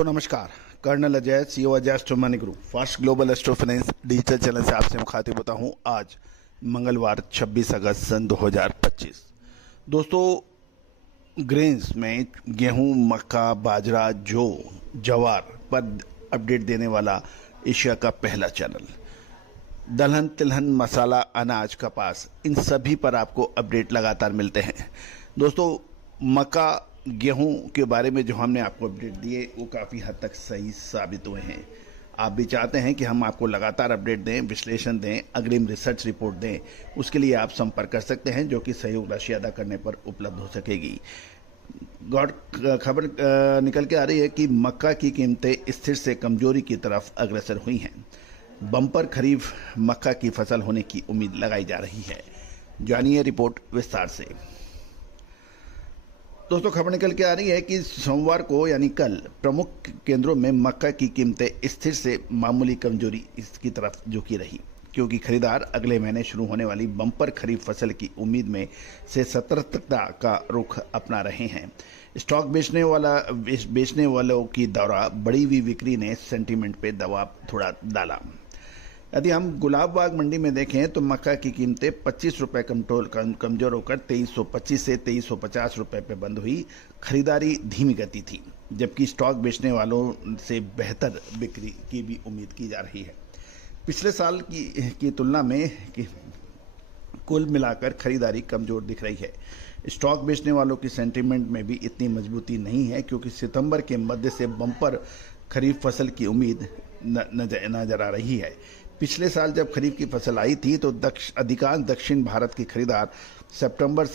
दोस्तों नमस्कार। Colonel Ajay, CEO Ajay astro money group, fast global astro finance digital channel से आपसे मुखातिब होता हूं। आज मंगलवार 26 अगस्त सन 2025। दोस्तों, ग्रेन्स में गेहूं, मक्का, बाजरा, जौ, ज्वार पर अपडेट देने वाला एशिया का पहला चैनल। दलहन, तिलहन, मसाला, अनाज, कपास, इन सभी पर आपको अपडेट लगातार मिलते हैं। दोस्तों, मक्का, गेहूं के बारे में जो हमने आपको अपडेट दिए वो काफ़ी हद तक सही साबित हुए हैं। आप भी चाहते हैं कि हम आपको लगातार अपडेट दें, विश्लेषण दें, अग्रिम रिसर्च रिपोर्ट दें, उसके लिए आप संपर्क कर सकते हैं, जो कि सहयोग राशि अदा करने पर उपलब्ध हो सकेगी। खबर निकल के आ रही है कि मक्का की कीमतें स्थिर से कमजोरी की तरफ अग्रसर हुई हैं। बम्पर खरीफ मक्का की फसल होने की उम्मीद लगाई जा रही है। जानिए रिपोर्ट विस्तार से। दोस्तों, खबर निकल के आ रही है कि सोमवार को यानी कल प्रमुख केंद्रों में मक्का की कीमतें स्थिर से मामूली कमजोरी इसकी तरफ झुकी रही, क्योंकि खरीदार अगले महीने शुरू होने वाली बम्पर खरीफ फसल की उम्मीद में से सतर्कता का रुख अपना रहे हैं। स्टॉक बेचने वालों की दौरा बढ़ी हुई बिक्री ने सेंटीमेंट पे दबाव थोड़ा डाला। यदि हम गुलाबबाग मंडी में देखें तो मक्का की कीमतें 25 रुपये कमजोर होकर 2325 से 2350 रुपये पे बंद हुई। खरीदारी धीमी गति थी, जबकि स्टॉक बेचने वालों से बेहतर बिक्री की भी उम्मीद की जा रही है। पिछले साल की तुलना में कुल मिलाकर खरीदारी कमजोर दिख रही है। स्टॉक बेचने वालों की सेंटीमेंट में भी इतनी मजबूती नहीं है, क्योंकि सितंबर के मध्य से बम्पर खरीफ फसल की उम्मीद नजर आ रही है। पिछले साल जब खरीफ की फसल आई थी तो अधिकांश दक्षिण भारत के खरीदार सितंबर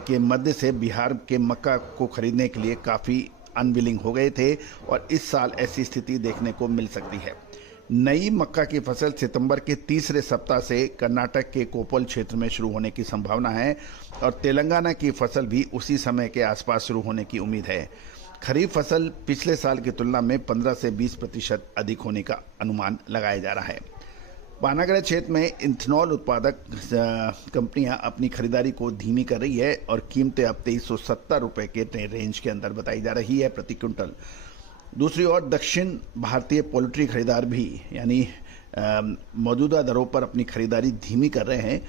के मध्य से बिहार के मक्का को खरीदने के लिए काफ़ी अनविलिंग हो गए थे, और इस साल ऐसी स्थिति देखने को मिल सकती है। नई मक्का की फसल सितंबर के तीसरे सप्ताह से कर्नाटक के कोप्पल क्षेत्र में शुरू होने की संभावना है, और तेलंगाना की फसल भी उसी समय के आसपास शुरू होने की उम्मीद है। खरीफ फसल पिछले साल की तुलना में 15 से 20% अधिक होने का अनुमान लगाया जा रहा है। पानागढ़ क्षेत्र में इथेनॉल उत्पादक कंपनियां अपनी खरीदारी को धीमी कर रही है, और कीमतें अब 2370 रुपये के रेंज के अंदर बताई जा रही है प्रति क्विंटल। दूसरी ओर दक्षिण भारतीय पोल्ट्री खरीदार भी यानी मौजूदा दरों पर अपनी खरीदारी धीमी कर रहे हैं।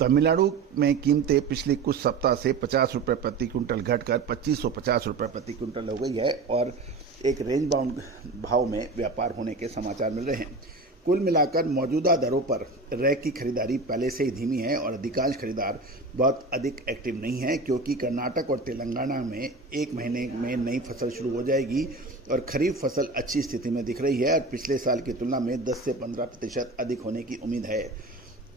तमिलनाडु में कीमतें पिछले कुछ सप्ताह से 50 रुपये प्रति क्विंटल घटकर 2550 रुपये प्रति क्विंटल हो गई है, और एक रेंज बाउंड भाव में व्यापार होने के समाचार मिल रहे हैं। कुल मिलाकर मौजूदा दरों पर रैक की खरीदारी पहले से ही धीमी है, और अधिकांश खरीदार बहुत अधिक एक्टिव नहीं है, क्योंकि कर्नाटक और तेलंगाना में एक महीने में नई फसल शुरू हो जाएगी, और खरीफ फसल अच्छी स्थिति में दिख रही है, और पिछले साल की तुलना में 10 से 15% अधिक होने की उम्मीद है।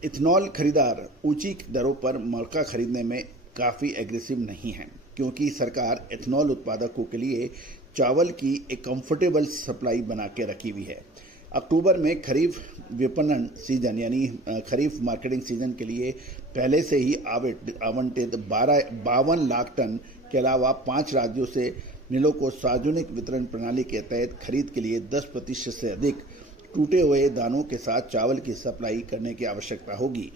इथेनॉल खरीदार ऊंची दरों पर मक्का खरीदने में काफ़ी एग्रेसिव नहीं है, क्योंकि सरकार इथेनॉल उत्पादकों के लिए चावल की एक कंफर्टेबल सप्लाई बना के रखी हुई है। अक्टूबर में खरीफ विपणन सीजन यानी खरीफ मार्केटिंग सीजन के लिए पहले से ही आवंटित 52 लाख टन के अलावा 5 राज्यों से मिलों को सार्वजनिक वितरण प्रणाली के तहत खरीद के लिए 10% से अधिक टूटे हुए दानों के साथ चावल की सप्लाई करने की आवश्यकता होगी,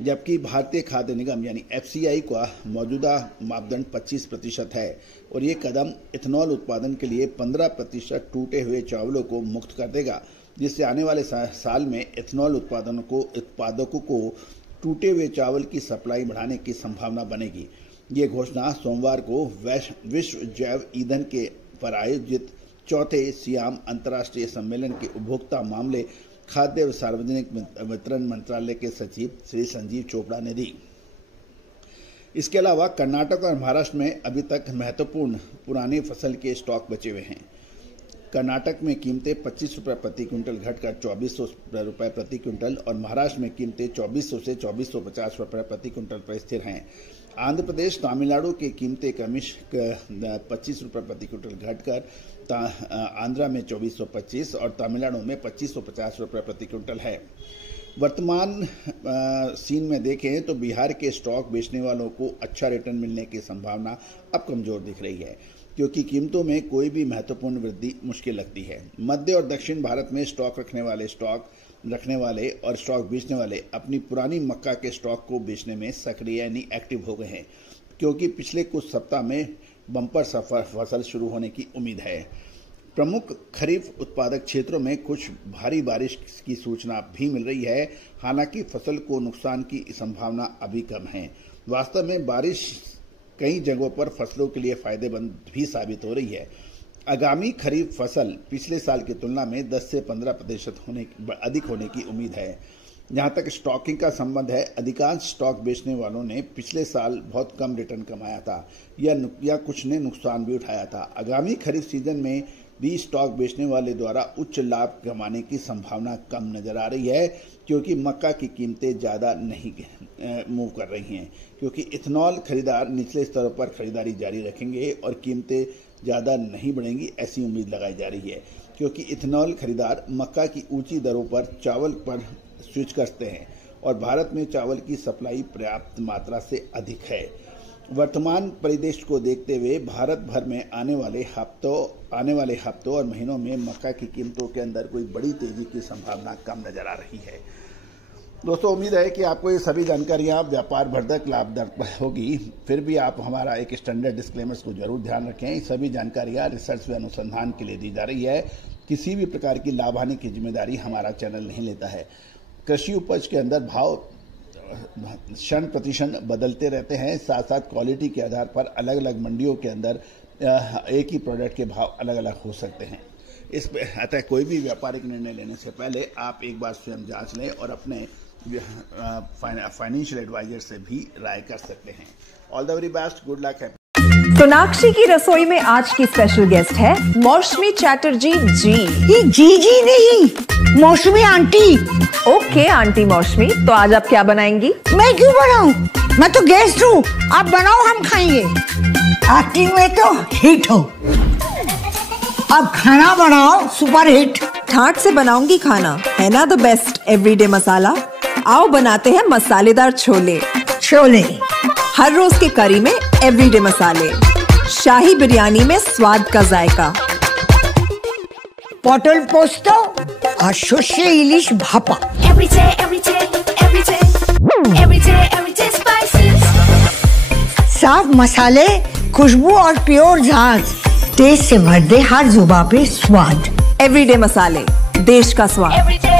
जबकि भारतीय खाद्य निगम यानी FCI का मौजूदा मापदंड 25% है, और ये कदम इथेनॉल उत्पादन के लिए 15% टूटे हुए चावलों को मुक्त कर देगा, जिससे आने वाले साल में इथेनॉल उत्पादकों को टूटे हुए चावल की सप्लाई बढ़ाने की संभावना बनेगी। ये घोषणा सोमवार को विश्व जैव ईंधन के पर आयोजित चौथे सियाम अंतर्राष्ट्रीय सम्मेलन के उपभोक्ता मामले, खाद्य व सार्वजनिक वितरण मंत्रालय के सचिव श्री संजीव चोपड़ा ने दी। इसके अलावा कर्नाटक और महाराष्ट्र में अभी तक महत्वपूर्ण पुरानी फसल के स्टॉक बचे हुए हैं। कर्नाटक में कीमतें 25 रुपये प्रति क्विंटल घटकर 2400 रुपये प्रति क्विंटल, और महाराष्ट्र में कीमतें 2400 से 2450 रुपये प्रति क्विंटल पर स्थिर हैं। आंध्र प्रदेश, तमिलनाडु की कीमतें क्रमशः 25 रुपये प्रति क्विंटल घटकर आंध्रा में 2425 और तमिलनाडु में 2550 रुपये प्रति क्विंटल है। वर्तमान सीन में देखें तो बिहार के स्टॉक बेचने वालों को अच्छा रिटर्न मिलने की संभावना अब कमजोर दिख रही है, क्योंकि कीमतों में कोई भी महत्वपूर्ण वृद्धि मुश्किल लगती है। मध्य और दक्षिण भारत में स्टॉक रखने वाले और स्टॉक बेचने वाले अपनी पुरानी मक्का के स्टॉक को बेचने में सक्रिय यानी एक्टिव हो गए हैं, क्योंकि पिछले कुछ सप्ताह में बम्पर फसल शुरू होने की उम्मीद है। प्रमुख खरीफ उत्पादक क्षेत्रों में कुछ भारी बारिश की सूचना भी मिल रही है। हालांकि फसल को नुकसान की संभावना अभी कम है। वास्तव में बारिश कई जगहों पर फसलों के लिए फायदेमंद भी साबित हो रही है। आगामी खरीफ फसल पिछले साल की तुलना में 10 से 15% अधिक होने की उम्मीद है। जहां तक स्टॉकिंग का संबंध है, अधिकांश स्टॉक बेचने वालों ने पिछले साल बहुत कम रिटर्न कमाया था या कुछ ने नुकसान भी उठाया था। आगामी खरीफ सीजन में भी स्टॉक बेचने वाले द्वारा उच्च लाभ कमाने की संभावना कम नजर आ रही है, क्योंकि मक्का की कीमतें ज़्यादा नहीं मूव कर रही हैं। क्योंकि इथेनॉल खरीदार निचले स्तरों पर खरीदारी जारी रखेंगे और कीमतें ज़्यादा नहीं बढ़ेंगी, ऐसी उम्मीद लगाई जा रही है। क्योंकि इथेनॉल खरीदार मक्का की ऊंची दरों पर चावल पर स्विच करते हैं और भारत में चावल की सप्लाई पर्याप्त मात्रा से अधिक है। वर्तमान परिदृश्य को देखते हुए भारत भर में आने वाले हफ्तों और महीनों में मक्का की कीमतों के अंदर कोई बड़ी तेजी की संभावना कम नजर आ रही है। दोस्तों, उम्मीद है कि आपको ये सभी जानकारियां व्यापार वर्धक लाभदायक होगी। फिर भी आप हमारा एक स्टैंडर्ड डिस्क्लेमर्स को जरूर ध्यान रखें। ये सभी जानकारियां रिसर्च व अनुसंधान के लिए दी जा रही है। किसी भी प्रकार की लाभ हानि की जिम्मेदारी हमारा चैनल नहीं लेता है। कृषि उपज के अंदर भाव क्षण प्रतिक्षण बदलते रहते हैं। साथ साथ क्वालिटी के आधार पर अलग अलग मंडियों के अंदर एक ही प्रोडक्ट के भाव अलग अलग हो सकते हैं। इस पे अतः कोई भी व्यापारिक निर्णय लेने से पहले आप एक बार स्वयं जांच लें और अपने फाइनेंशियल एडवाइजर से भी राय कर सकते हैं। All the very best, good luck. Sonakshi की रसोई में आज की स्पेशल गेस्ट है मौसमी चैटर्जी जी। ये जी नहीं, मौसमी आंटी। ओके आंटी मौसमी, तो आज आप क्या बनाएंगी? मैं क्यों बनाऊं? मैं तो गेस्ट हूँ, आप बनाओ, हम खाएंगे। एक्टिंग में तो हिट हो, अब खाना बनाओ सुपर हिट। ठाट से बनाऊंगी खाना, है ना द बेस्ट एवरीडे मसाला। आओ बनाते हैं मसालेदार छोले। हर रोज के करी में एवरीडे मसाले, शाही बिरयानी में स्वाद का जायका। पटल पोस्तो और शुष्य इलिश भापा। साफ मसाले, खुशबू और प्योर झांझ, टेस्ट से भर दे हर जुबान पे स्वाद। एवरीडे मसाले, देश का स्वाद।